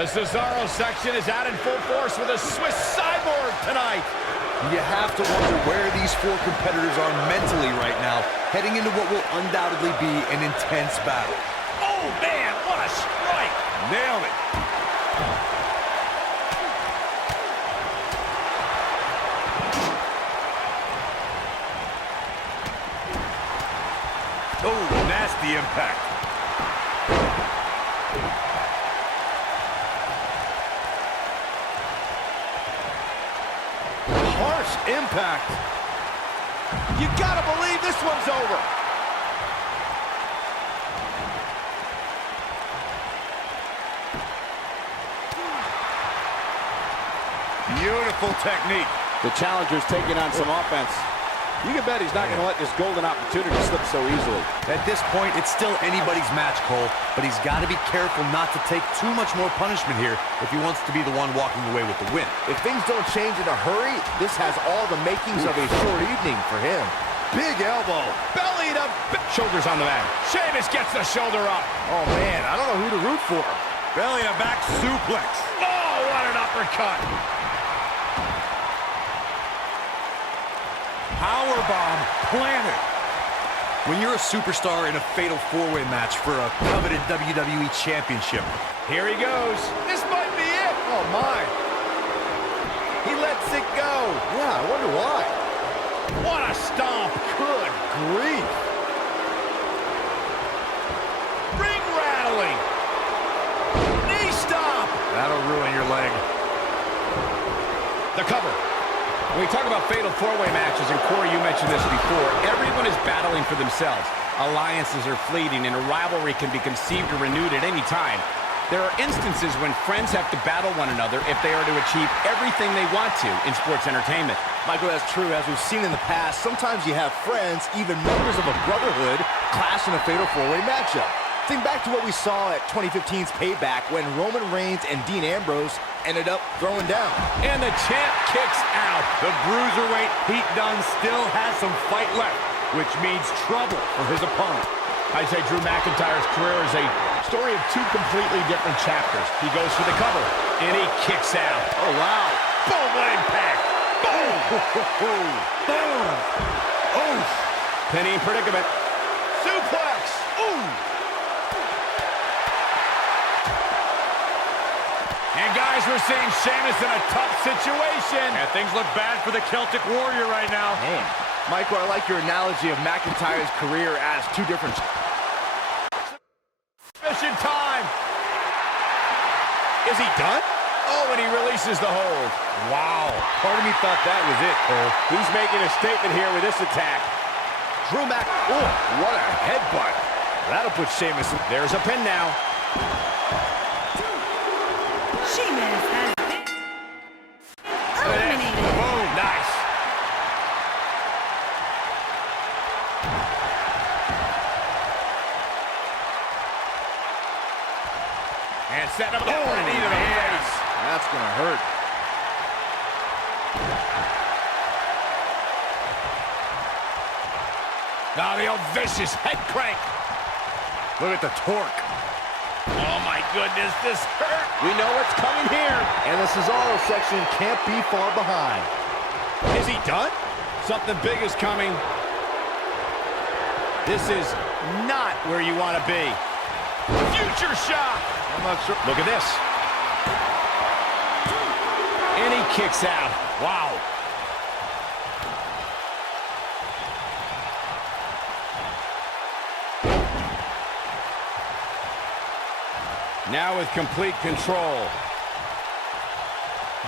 The Cesaro section is out in full force with a Swiss cyborg tonight. You have to wonder where these four competitors are mentally right now, heading into what will undoubtedly be an intense battle. Oh, man, what a strike. Nailed it. Oh, nasty impact. Harsh impact. You gotta believe this one's over. Beautiful technique. The challenger's taking on some offense. You can bet he's not going to let this golden opportunity slip so easily. At this point, it's still anybody's match, Cole, but he's got to be careful not to take too much more punishment here if he wants to be the one walking away with the win. If things don't change in a hurry, this has all the makings of a short evening for him. Big elbow. Belly to shoulders on the mat. Sheamus gets the shoulder up. Oh, man, I don't know who to root for. Belly to back suplex. Oh, what an uppercut. Powerbomb planted. When you're a superstar in a fatal four-way match for a coveted WWE Championship. Here he goes. This might be it. Oh, my. He lets it go. Yeah, I wonder why. What a stomp. Good grief. Ring rattling. Knee stomp. That'll ruin your leg. The cover. When we talk about fatal four-way matches, and Corey, you mentioned this before, everyone is battling for themselves. Alliances are fleeting, and a rivalry can be conceived or renewed at any time. There are instances when friends have to battle one another if they are to achieve everything they want to in sports entertainment. Michael, that's true. As we've seen in the past, sometimes you have friends, even members of a brotherhood, clash in a fatal four-way matchup. Think back to what we saw at 2015's Payback when Roman Reigns and Dean Ambrose ended up throwing down. And the champ kicks out. The Bruiserweight Pete Dunne still has some fight left, which means trouble for his opponent. I say Drew McIntyre's career is a story of two completely different chapters. He goes for the cover, and he kicks out. Oh, wow. Boom, what impact. Boom. Boom. Oh. Penny in predicament. Suplex. Ooh. And guys, we're seeing Sheamus in a tough situation. And things look bad for the Celtic Warrior right now. Man. Michael, I like your analogy of McIntyre's career as two different... Submission time. Is he done? Oh, and he releases the hold. Wow. Part of me thought that was it, Cole. He's making a statement here with this attack. Drew Mac... Oh, what a headbutt. That'll put Sheamus... There's a pin now. Sheamus has been eliminated. Boom, nice. And set up that one knee to the face. That's going to hurt. Now the old vicious head crank. Look at the torque. Oh, my goodness, this hurt. We know what's coming here. And the Cesaro section can't be far behind. Is he done? Something big is coming. This is not where you want to be. Future shock. I'm not sure. Look at this. And he kicks out. Wow. Now with complete control.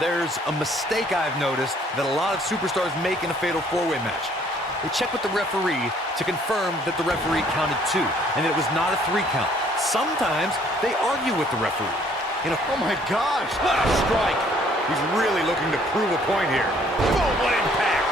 There's a mistake I've noticed that a lot of superstars make in a fatal four-way match. They check with the referee to confirm that the referee counted two and that it was not a three count. Sometimes they argue with the referee. Oh my gosh! What a strike! He's really looking to prove a point here. Boom, what impact!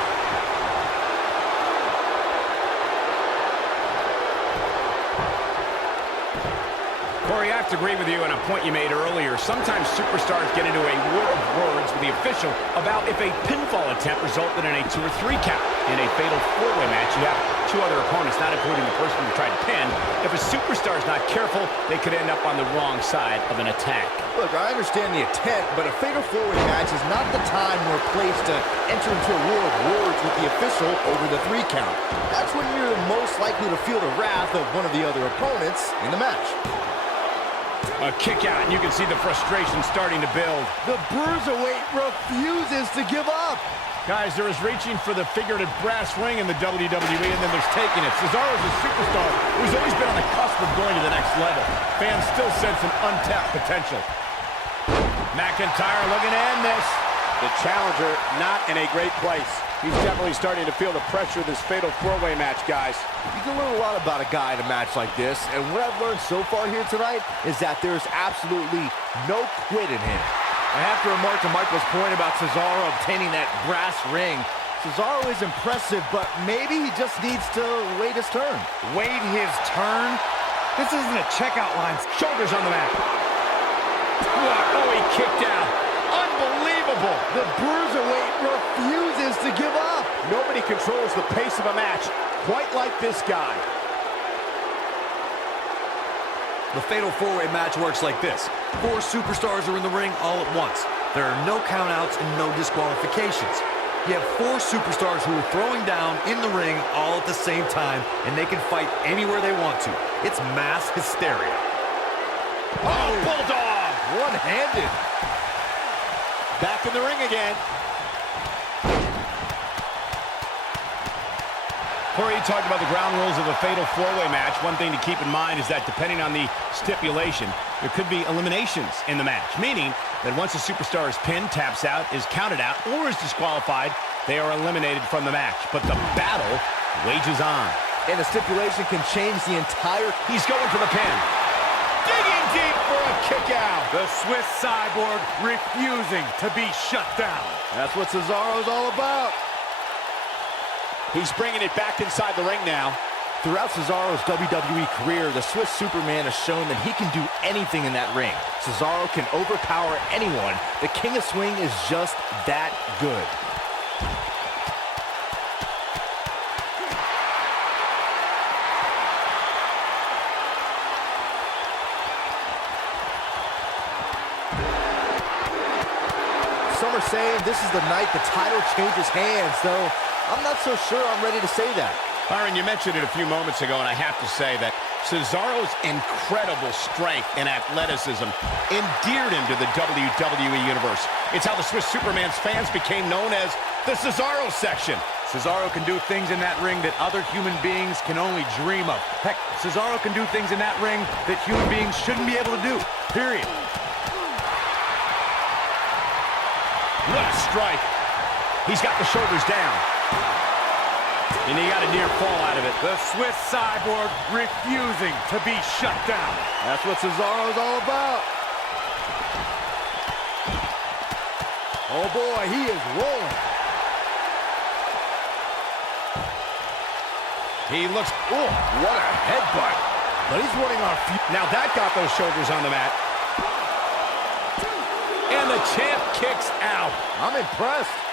Corey, I have to agree with you on a point you made earlier. Sometimes superstars get into a war of words with the official about if a pinfall attempt resulted in a 2 or 3 count. In a fatal four-way match, you have two other opponents, not including the person who tried to pin. If If a superstar's not careful, they could end up on the wrong side of an attack. Look, I understand the intent, but a fatal four-way match is not the time nor place to enter into a war of words with the official over the 3 count. That's when you're most likely to feel the wrath of one of the other opponents in the match. A kick out, and you can see the frustration starting to build. The Bruiserweight refuses to give up. Guys, there is reaching for the figurative brass ring in the WWE, and then there's taking it. Cesaro's a superstar who's always been on the cusp of going to the next level. Fans still sense an untapped potential. McIntyre looking to end this. The challenger not in a great place. He's definitely starting to feel the pressure of this fatal four-way match, guys. You can learn a lot about a guy in a match like this, and what I've learned so far here tonight is that there's absolutely no quit in him. I have to remark to Michael's point about Cesaro obtaining that brass ring. Cesaro is impressive, but maybe he just needs to wait his turn. Wait his turn? This isn't a checkout line. Shoulders on the mat. What? Oh, he kicked out. Unbelievable. The Bruiserweight refuses to give up. Nobody controls the pace of a match quite like this guy. The fatal four-way match works like this. 4 superstars are in the ring all at once. There are no countouts and no disqualifications. You have 4 superstars who are throwing down in the ring all at the same time, and they can fight anywhere they want to. It's mass hysteria. Oh, Bulldog. One-handed. Back in the ring again. Corey, you talked about the ground rules of a fatal four-way match. One thing to keep in mind is that depending on the stipulation, there could be eliminations in the match, meaning that once a superstar is pinned, taps out, is counted out, or is disqualified, they are eliminated from the match. But the battle wages on. And a stipulation can change the entire... He's going for the pin. Digging deep for a kick out. The Swiss Cyborg refusing to be shut down. That's what Cesaro's all about. He's bringing it back inside the ring now. Throughout Cesaro's WWE career, the Swiss Superman has shown that he can do anything in that ring. Cesaro can overpower anyone. The King of Swing is just that good. Some are saying this is the night the title changes hands, though I'm not so sure I'm ready to say that. Byron, you mentioned it a few moments ago, and I have to say that Cesaro's incredible strength and athleticism endeared him to the WWE Universe. It's how the Swiss Superman's fans became known as the Cesaro section. Cesaro can do things in that ring that other human beings can only dream of. Heck, Cesaro can do things in that ring that human beings shouldn't be able to do, period. What a strike. He's got the shoulders down. And he got a near fall out of it. The Swiss Cyborg refusing to be shut down. That's what Cesaro's all about. Oh boy, he is rolling. He looks... Oh, what a headbutt. But he's running on... Now that got those shoulders on the mat. And the champ kicks out. I'm impressed.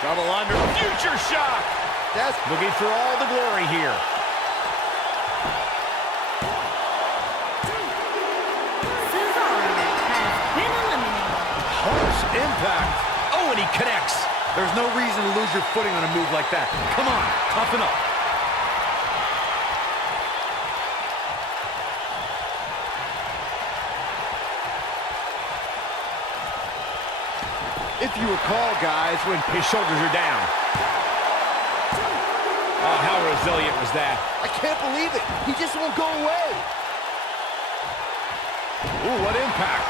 Double under, future shock. That's Looking for all the glory here. Cesaro has been eliminated. Harsh impact. Oh, and he connects. There's no reason to lose your footing on a move like that. Come on, toughen up. if you recall, guys, when His shoulders are down. Oh, how resilient was that? I can't believe it. He just won't go away. Ooh, what impact.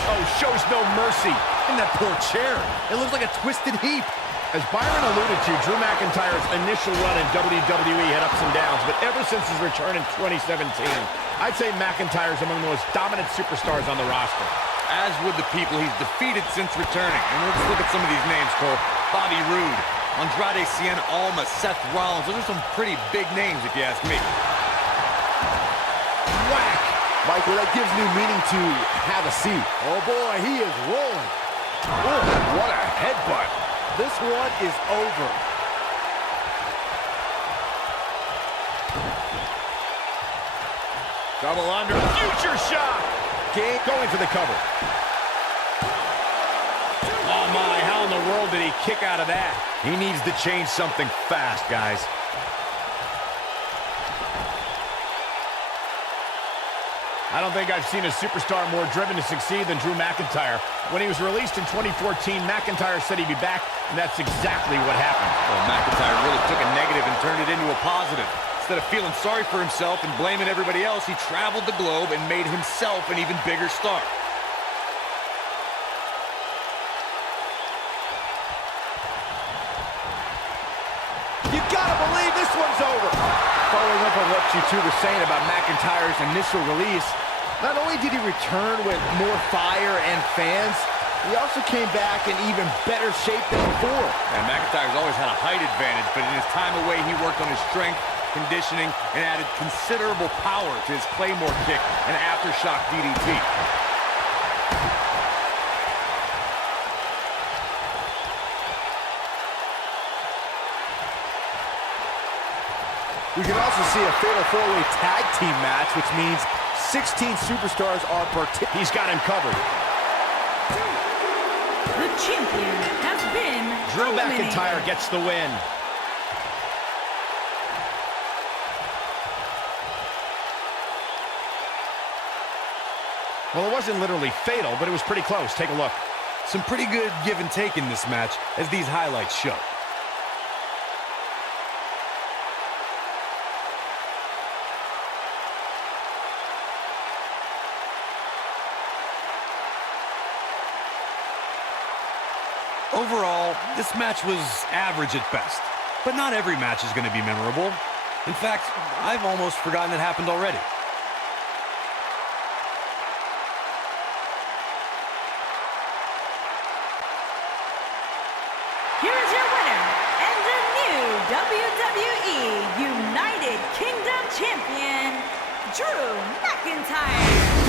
Oh, shows no mercy. In that poor chair. It looks like a twisted heap. As Byron alluded to, Drew McIntyre's initial run in WWE had ups and downs, but ever since his return in 2017, I'd say McIntyre's among the most dominant superstars on the roster. as would the people he's defeated since returning. And let's look at some of these names, Cole. Bobby Roode, Andrade Cien Almas, Seth Rollins. Those are some pretty big names, if you ask me. Whack! Michael, that gives new meaning to have a seat. Oh boy, he is rolling. Oh, what a headbutt. This one is over. Double under, future shot. King going for the cover. Oh my, how in the world did he kick out of that? He needs to change something fast, guys. I don't think I've seen a superstar more driven to succeed than Drew McIntyre. When he was released in 2014, McIntyre said he'd be back, and that's exactly what happened. Well, McIntyre really took a negative and turned it into a positive. Instead of feeling sorry for himself and blaming everybody else, he traveled the globe and made himself an even bigger star. You gotta believe this one's over. Following up on what you two were saying about McIntyre's initial release, not only did he return with more fire and fans, he also came back in even better shape than before. And McIntyre's always had a height advantage, but in his time away, he worked on his strength, conditioning, and added considerable power to his Claymore kick and aftershock DDT. We can also see a fatal four-way tag team match, which means 16 superstars are participating. He's got him covered. The champion has been Drew eliminated. McIntyre gets the win. Well, it wasn't literally fatal, but it was pretty close. Take a look. Some pretty good give and take in this match, as these highlights show. Overall, this match was average at best, but not every match is going to be memorable. In fact, I've almost forgotten it happened already. Here is your winner and the new WWE United Kingdom Champion, Drew McIntyre.